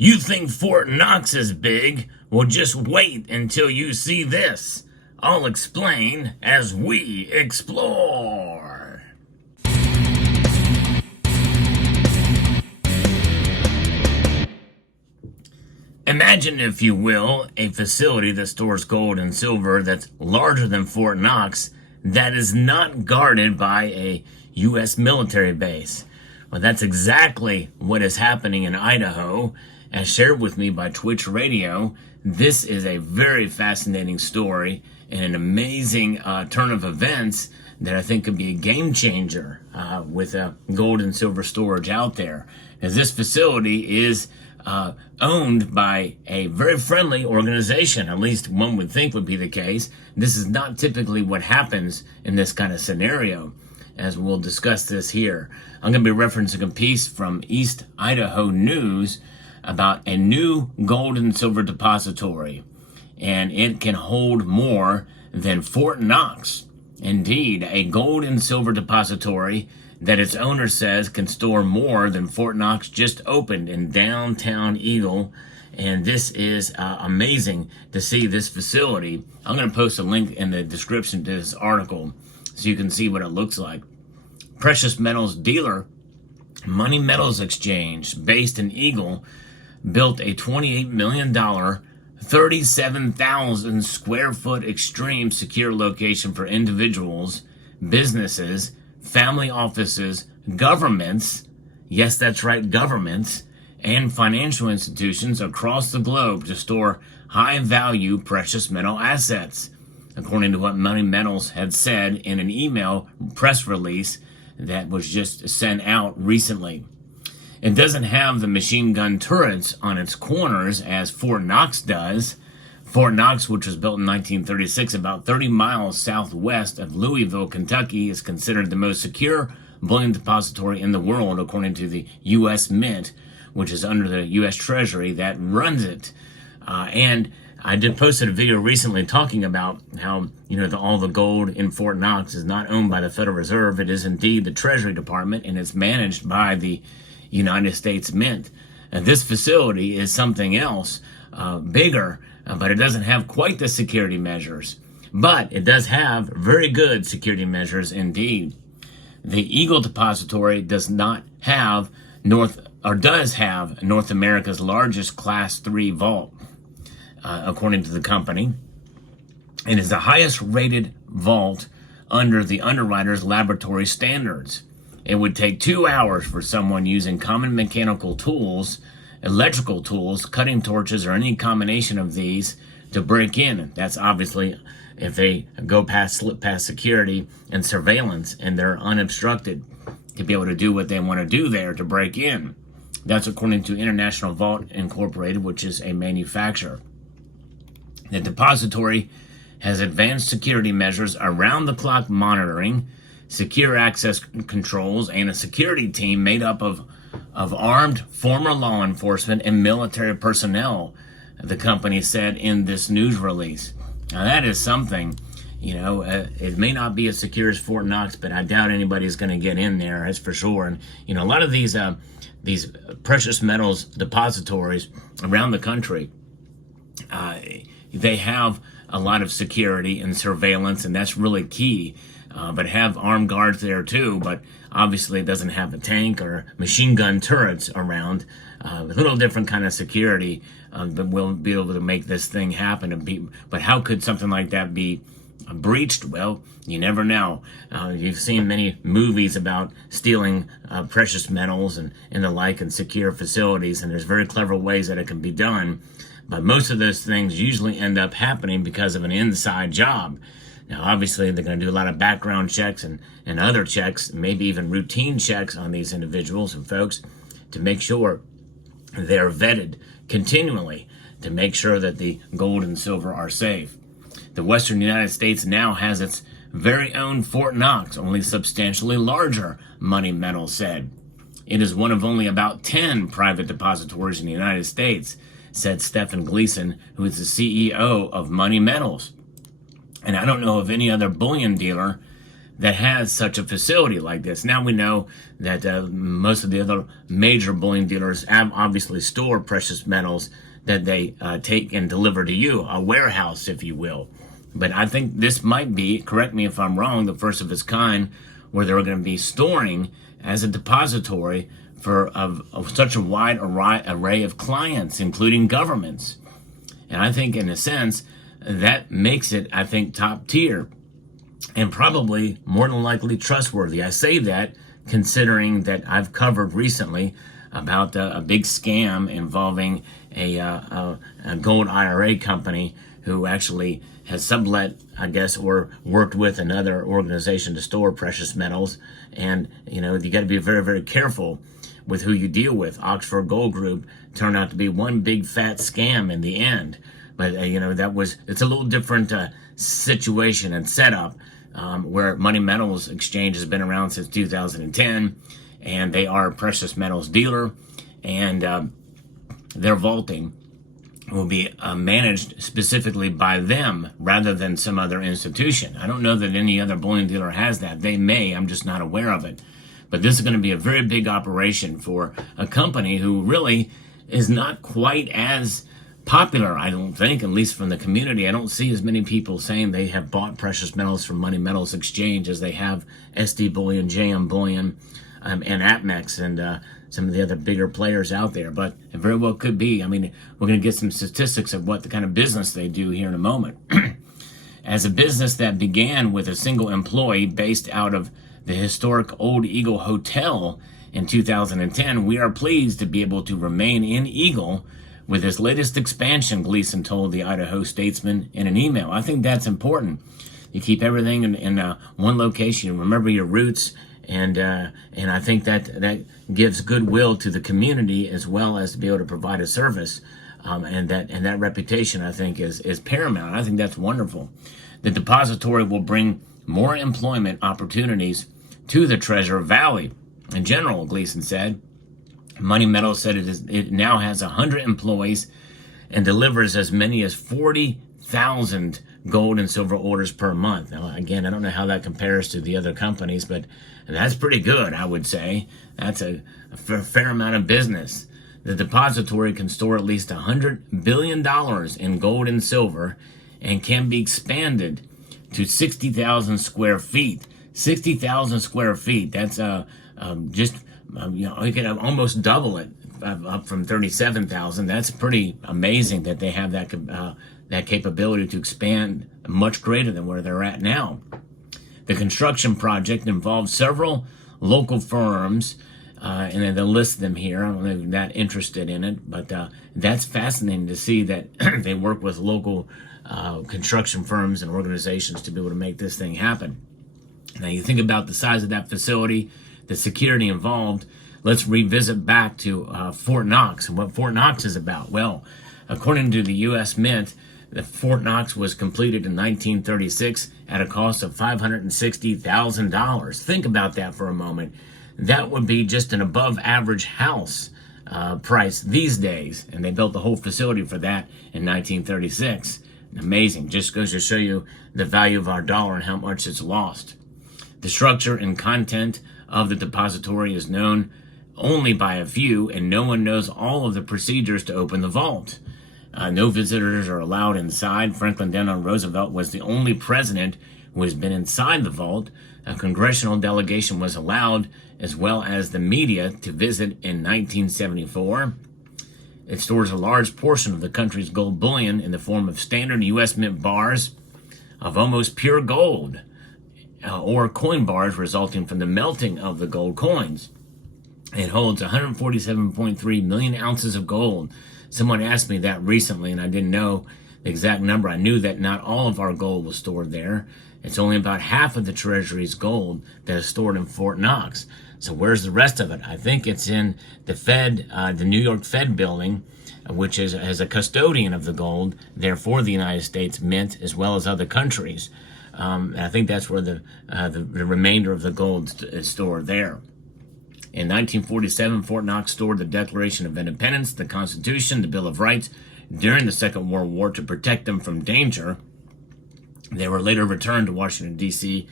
You think Fort Knox is big? Well, just wait until you see this. I'll explain as we explore. Imagine, if you will, a facility that stores gold and silver that's larger than Fort Knox that is not guarded by a U.S. military base. Well, that's exactly what is happening in Idaho, as shared with me by Twitch Radio. This is a very fascinating story and an amazing turn of events that I think could be a game changer with gold and silver storage out there. As this facility is owned by a very friendly organization, at least one would think would be the case. This is not typically what happens in this kind of scenario, as we'll discuss this here. I'm going to be referencing a piece from East Idaho News about a new gold and silver depository, and it can hold more than Fort Knox. Indeed, a gold and silver depository that its owner says can store more than Fort Knox just opened in downtown Eagle. And this is amazing to see this facility. I'm going to post a link in the description to this article so you can see what it looks like. Precious metals dealer Money Metals Exchange, based in Eagle, built a $28 million, 37,000 square foot extreme secure location for individuals, businesses, family offices, governments, yes, that's right, governments, and financial institutions across the globe to store high-value precious metal assets, according to what Money Metals had said in an email press release that was just sent out recently. It doesn't have the machine gun turrets on its corners as Fort Knox does. Fort Knox, which was built in 1936, about 30 miles southwest of Louisville, Kentucky, is considered the most secure bullion depository in the world, according to the U.S. Mint, which is under the U.S. Treasury that runs it. And I did posted a video recently talking about how, all the gold in Fort Knox is not owned by the Federal Reserve. It is indeed the Treasury Department, and it's managed by the United States Mint. This facility is something else, bigger, but it doesn't have quite the security measures. But it does have very good security measures indeed. The Eagle Depository does have North America's largest Class 3 vault, according to the company. It is the highest rated vault under the Underwriters Laboratory standards. It would take 2 hours for someone using common mechanical tools, electrical tools, cutting torches, or any combination of these to break in. That's obviously if they slip past security and surveillance and they're unobstructed to be able to do what they want to do there to break in. That's according to International Vault Incorporated, which is a manufacturer. The depository has advanced security measures, around-the-clock monitoring, secure access controls, and a security team made up of armed former law enforcement and military personnel, the company said in this news release. Now that is something, it may not be as secure as Fort Knox, but I doubt anybody's going to get in there, that's for sure. And, a lot of these precious metals depositories around the country, they have a lot of security and surveillance, and that's really key. But have armed guards there too, but obviously it doesn't have a tank or machine gun turrets around. A little different kind of security, but we'll be able to make this thing happen. But how could something like that be breached? Well, you never know. You've seen many movies about stealing precious metals and the like in secure facilities, and there's very clever ways that it can be done. But most of those things usually end up happening because of an inside job. Now, obviously, they're going to do a lot of background checks and other checks, maybe even routine checks on these individuals and folks to make sure they're vetted continually to make sure that the gold and silver are safe. The Western United States now has its very own Fort Knox, only substantially larger, Money Metals said. It is one of only about 10 private depositories in the United States, said Stephen Gleason, who is the CEO of Money Metals. And I don't know of any other bullion dealer that has such a facility like this. Now we know that most of the other major bullion dealers obviously store precious metals that they take and deliver to you, a warehouse, if you will. But I think this might be, correct me if I'm wrong, the first of its kind where they're going to be storing as a depository for of such a wide array of clients, including governments. And I think in a sense, that makes it, I think, top tier and probably more than likely trustworthy. I say that considering that I've covered recently about a big scam involving a gold IRA company who actually has sublet, I guess, or worked with another organization to store precious metals. And, you got to be very, very careful with who you deal with. Oxford Gold Group turned out to be one big fat scam in the end. But, it's a little different situation and setup where Money Metals Exchange has been around since 2010, and they are a precious metals dealer, and their vaulting will be managed specifically by them rather than some other institution. I don't know that any other bullion dealer has that. They may, I'm just not aware of it. But this is going to be a very big operation for a company who really is not quite as popular, I don't think, at least from the community. I don't see as many people saying they have bought precious metals from Money Metals Exchange as they have SD Bullion, JM Bullion, and APMEX, and some of the other bigger players out there. But it very well could be. I mean, we're going to get some statistics of what the kind of business they do here in a moment. As a business that began with a single employee based out of the historic Old Eagle Hotel in 2010, we are pleased to be able to remain in Eagle with this latest expansion, Gleason told the Idaho Statesman in an email. I think that's important. You keep everything in one location. You remember your roots, and I think that gives goodwill to the community as well as to be able to provide a service, and that reputation, I think, is paramount. I think that's wonderful. The depository will bring more employment opportunities to the Treasure Valley. In general, Gleason said. Money Metals said it now has 100 employees and delivers as many as 40,000 gold and silver orders per month. Now, again, I don't know how that compares to the other companies, but that's pretty good, I would say. That's a fair amount of business. The depository can store at least $100 billion in gold and silver and can be expanded to 60,000 square feet. 60,000 square feet, that's you could almost double it up from 37,000. That's pretty amazing that they have that capability to expand much greater than where they're at now. The construction project involves several local firms, and then they'll list them here. I don't know if you're that interested in it, but that's fascinating to see that they work with local construction firms and organizations to be able to make this thing happen. Now, you think about the size of that facility, the security involved. Let's revisit back to Fort Knox and what Fort Knox is about. Well, according to the U.S. Mint, the Fort Knox was completed in 1936 at a cost of $560,000. Think about that for a moment. That would be just an above average house price these days, and they built the whole facility for that in 1936. Amazing. Just goes to show you the value of our dollar and how much it's lost. The structure and content of the depository is known only by a few, and no one knows all of the procedures to open the vault. No visitors are allowed inside. Franklin Delano Roosevelt was the only president who has been inside the vault. A congressional delegation was allowed, as well as the media, to visit in 1974. It stores a large portion of the country's gold bullion in the form of standard U.S. Mint bars of almost pure gold, or coin bars resulting from the melting of the gold coins. It holds 147.3 million ounces of gold. Someone asked me that recently, and I didn't know the exact number. I knew that not all of our gold was stored there. It's only about half of the Treasury's gold that is stored in Fort Knox. So where's the rest of it? I think it's in the Fed, the New York Fed building, which is as a custodian of the gold there for the United States Mint as well as other countries. I think that's where the remainder of the gold is stored there. In 1947, Fort Knox stored the Declaration of Independence, the Constitution, the Bill of Rights during the Second World War to protect them from danger. They were later returned to Washington, D.C.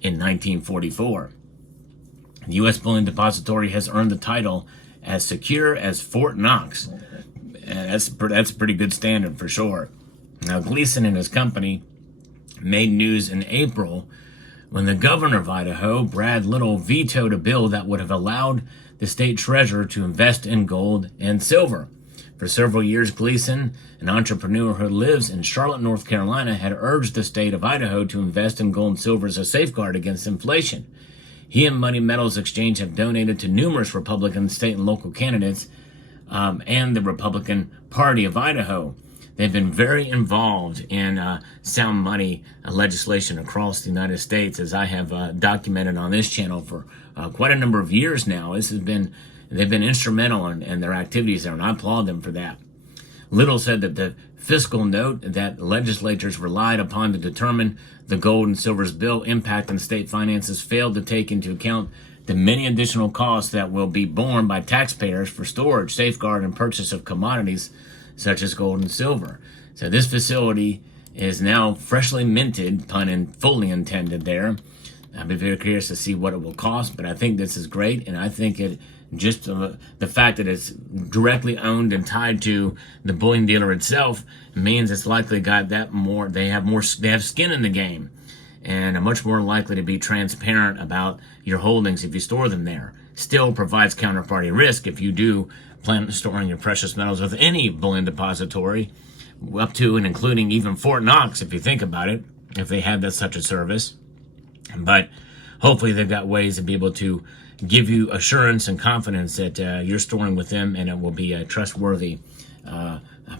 in 1944. The U.S. Bullion Depository has earned the title as secure as Fort Knox. And that's a pretty good standard for sure. Now, Gleason and his company made news in April when the governor of Idaho, Brad Little, vetoed a bill that would have allowed the state treasurer to invest in gold and silver. For several years, Gleason, an entrepreneur who lives in Charlotte, North Carolina, had urged the state of Idaho to invest in gold and silver as a safeguard against inflation. He and Money Metals Exchange have donated to numerous Republican state and local candidates and the Republican Party of Idaho. They've been very involved in sound money legislation across the United States, as I have documented on this channel for quite a number of years now. They've been instrumental in their activities there, and I applaud them for that. Little said that the fiscal note that legislatures relied upon to determine the gold and silver's bill impact on state finances failed to take into account the many additional costs that will be borne by taxpayers for storage, safeguard, and purchase of commodities such as gold and silver. So this facility is now freshly minted, pun fully intended there. I'll be very curious to see what it will cost, but I think this is great, and I think the fact that it's directly owned and tied to the bullion dealer itself means it's likely got that more. They have skin in the game, and are much more likely to be transparent about your holdings if you store them there. Still provides counterparty risk if you do plan on storing your precious metals with any bullion depository, up to and including even Fort Knox, if you think about it, if they had such a service. But hopefully they've got ways to be able to give you assurance and confidence that you're storing with them, and it will be a trustworthy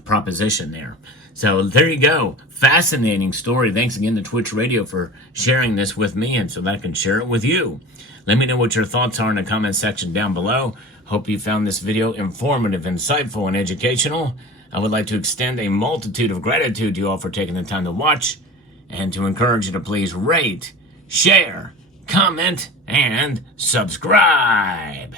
proposition there. So there you go. Fascinating story. Thanks again to Twitch Radio for sharing this with me, and so that I can share it with you. Let me know what your thoughts are in the comment section down below. Hope you found this video informative, insightful, and educational. I would like to extend a multitude of gratitude to you all for taking the time to watch, and to encourage you to please rate, share, comment, and subscribe.